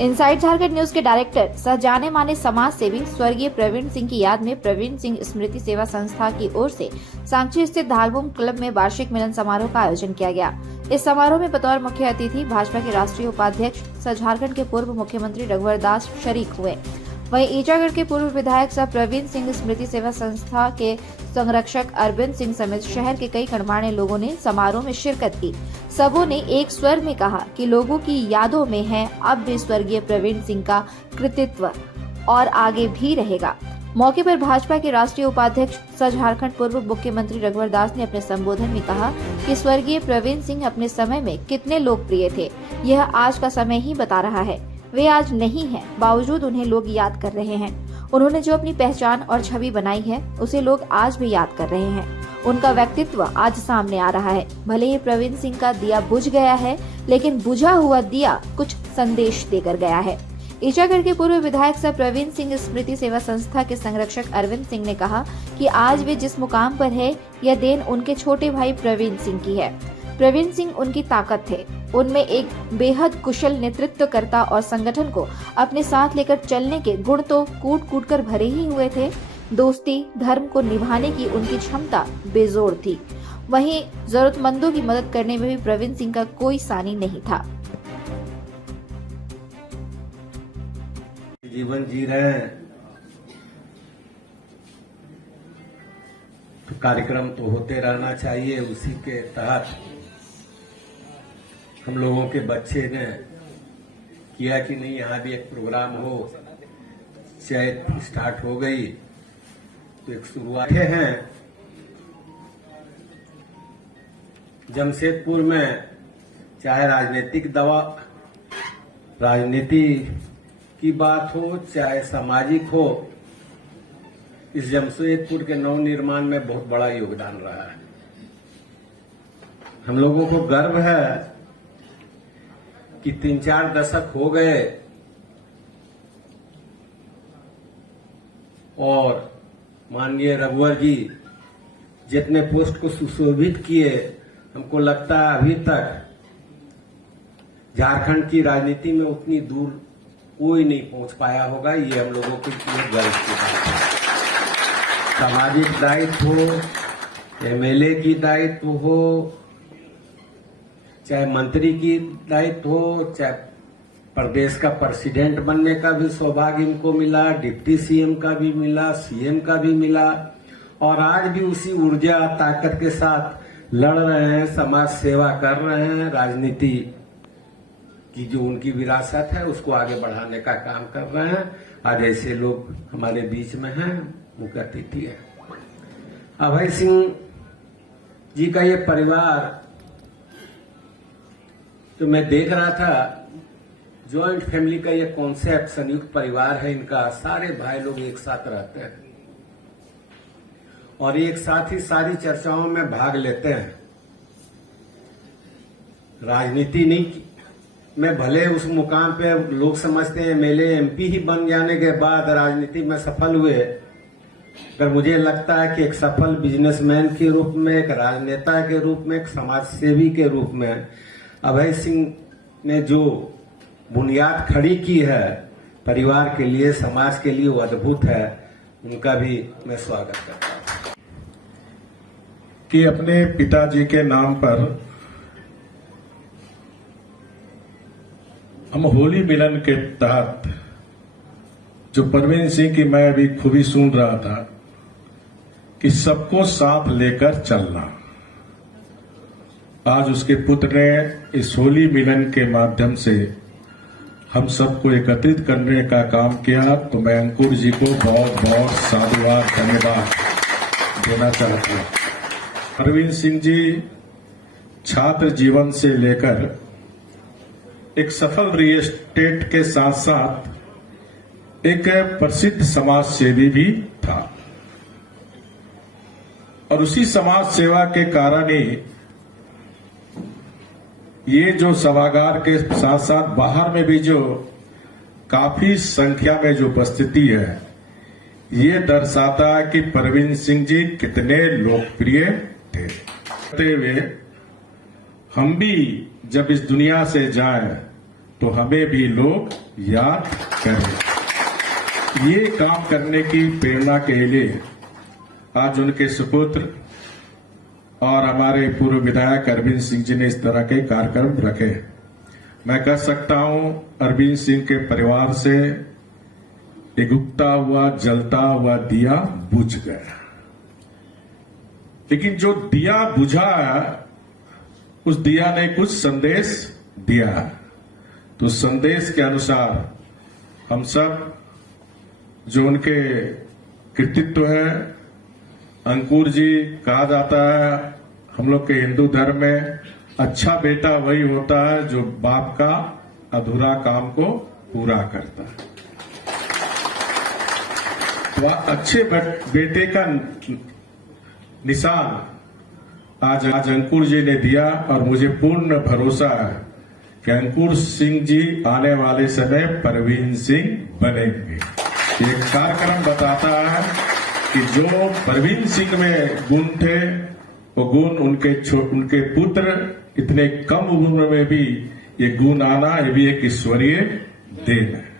Inside Jharkhand news के director सह जाने माने समाज सेवी स्वर्गीय प्रवीण सिंह की याद में प्रवीण सिंह स्मृति सेवा संस्था की ओर से सांची स्थित धालबोम क्लब में वार्षिक मिलन समारोह का आयोजन किया गया। इस समारोह में बतौर मुख्य अतिथि भाजपा के राष्ट्रीय उपाध्यक्ष सह झारखंड के पूर्व मुख्यमंत्री रघुवर दास शरीक हुए। वहीं ईचागढ़ के पूर्व विधायक सह प्रवीण सिंह स्मृति सेवा संस्था के संरक्षक अरविंद सिंह समेत शहर के कई गणमान्य लोगों ने समारोह में शिरकत की। सबों ने एक स्वर में कहा कि लोगों की यादों में है अब भी स्वर्गीय प्रवीण सिंह का कृतित्व और आगे भी रहेगा। मौके पर भाजपा के राष्ट्रीय उपाध्यक्ष सह झारखंड पूर्व मुख्यमंत्री रघुवर दास ने अपने संबोधन में कहा कि स्वर्गीय प्रवीण सिंह अपने समय में कितने लोकप्रिय थे, यह आज का समय ही बता रहा है। वे आज नहीं हैं, बावजूद उन्हें लोग याद कर रहे हैं। उन्होंने जो अपनी पहचान और छवि बनाई है उसे लोग आज भी याद कर रहे हैं। उनका व्यक्तित्व आज सामने आ रहा है। भले ही प्रवीण सिंह का दिया बुझ गया है, लेकिन बुझा हुआ दिया कुछ संदेश देकर गया है। ईचागढ़ के पूर्व विधायक सह प्रवीण सिंह स्मृति सेवा संस्था के संरक्षक अरविंद सिंह ने कहा कि आज वे जिस मुकाम पर है, यह देन उनके छोटे भाई प्रवीण सिंह की है। प्रवीण सिंह उनकी ताकत थे। उनमें एक बेहद कुशल नेतृत्वकर्ता और संगठन को अपने साथ लेकर चलने के गुण तो कूट कूट कर भरे ही हुए थे। दोस्ती, धर्म को निभाने की उनकी क्षमता बेजोड़ थी। वहीं जरूरतमंदों की मदद करने में भी प्रवीण सिंह का कोई सानी नहीं था। जीवन जी रहे हैं तो कार्यक्रम तो होते रहना चाहिए। उसी के तहत हम लोगों के बच्चे ने किया कि नहीं, यहाँ भी एक प्रोग्राम हो। चैत स्टार्ट हो गई तो एक शुरुआत हैं जमशेदपुर में, चाहे राजनीति की बात हो चाहे सामाजिक हो, इस जमशेदपुर के नव निर्माण में बहुत बड़ा योगदान रहा है। हम लोगों को गर्व है कि 3-4 दशक हो गए और माननीय रघुवर जी जितने पोस्ट को सुशोभित किए, हमको लगता है अभी तक झारखंड की राजनीति में उतनी दूर कोई नहीं पहुंच पाया होगा। ये हम लोगों के लिए गर्व की बात है। सामाजिक दायित्व हो, एमएलए की दायित्व हो, चाहे मंत्री की दायित्व हो, चाहे प्रदेश का प्रेसिडेंट बनने का भी सौभाग्य इनको मिला, डिप्टी सीएम का भी मिला, सीएम का भी मिला, और आज भी उसी ऊर्जा ताकत के साथ लड़ रहे हैं, समाज सेवा कर रहे हैं। राजनीति की जो उनकी विरासत है उसको आगे बढ़ाने का काम कर रहे हैं। आज ऐसे लोग हमारे बीच में हैं। मुख्य अतिथि है अभय सिंह जी का ये परिवार तो मैं देख रहा था, जॉइंट फैमिली का ये कॉन्सेप्ट, संयुक्त परिवार है इनका। सारे भाई लोग एक साथ रहते हैं और एक साथ ही सारी चर्चाओं में भाग लेते हैं। राजनीति नहीं में भले उस मुकाम पे लोग समझते हैं एमएलए एमपी ही बन जाने के बाद राजनीति में सफल हुए, पर मुझे लगता है कि एक सफल बिजनेसमैन के रूप में, एक राजनेता के रूप में, एक समाज सेवी के रूप में अभय सिंह ने जो बुनियाद खड़ी की है परिवार के लिए, समाज के लिए, वो अद्भुत है। उनका भी मैं स्वागत करता हूं कि अपने पिताजी के नाम पर हम होली मिलन के तहत जो प्रवीण सिंह की मैं अभी खूबी सुन रहा था कि सबको साथ लेकर चलना, आज उसके पुत्र ने इस होली मिलन के माध्यम से हम सबको एकत्रित करने का काम किया। तो मैं अंकुर जी को बहुत बहुत साधुवाद धन्यवाद देना चाहता हूं। प्रवीण सिंह जी छात्र जीवन से लेकर एक सफल रियल एस्टेट के साथ साथ एक प्रसिद्ध समाज सेवी भी था, और उसी समाज सेवा के कारण ही ये जो सभागार के साथ साथ बाहर में भी जो काफी संख्या में जो उपस्थिति है, ये दर्शाता है कि प्रवीण सिंह जी कितने लोकप्रिय थे। कहते हुए हम भी जब इस दुनिया से जाएं तो हमें भी लोग याद करें। ये काम करने की प्रेरणा के लिए आज उनके सुपुत्र और हमारे पूर्व विधायक अरविंद सिंह जी ने इस तरह के कार्यक्रम रखे। मैं कह सकता हूं अरविंद सिंह के परिवार से एक उगता हुआ जलता हुआ दिया बुझ गया, लेकिन जो दिया बुझा उस दिया ने कुछ संदेश दिया। तो संदेश के अनुसार हम सब जो उनके कृतित्व है, अंकुर जी कहा जाता है हम लोग के हिंदू धर्म में, अच्छा बेटा वही होता है जो बाप का अधूरा काम को पूरा करता है। वह अच्छे बेटे का निशान आज अंकुर जी ने दिया और मुझे पूर्ण भरोसा है कि अंकुर सिंह जी आने वाले समय परवीन सिंह बनेंगे। ये कार्यक्रम बताता है कि जो परवीन सिंह में गुण थे वो गुण उनके पुत्र इतने कम उम्र में भी ये गुण आना, ये भी एक ईश्वरीय देन है।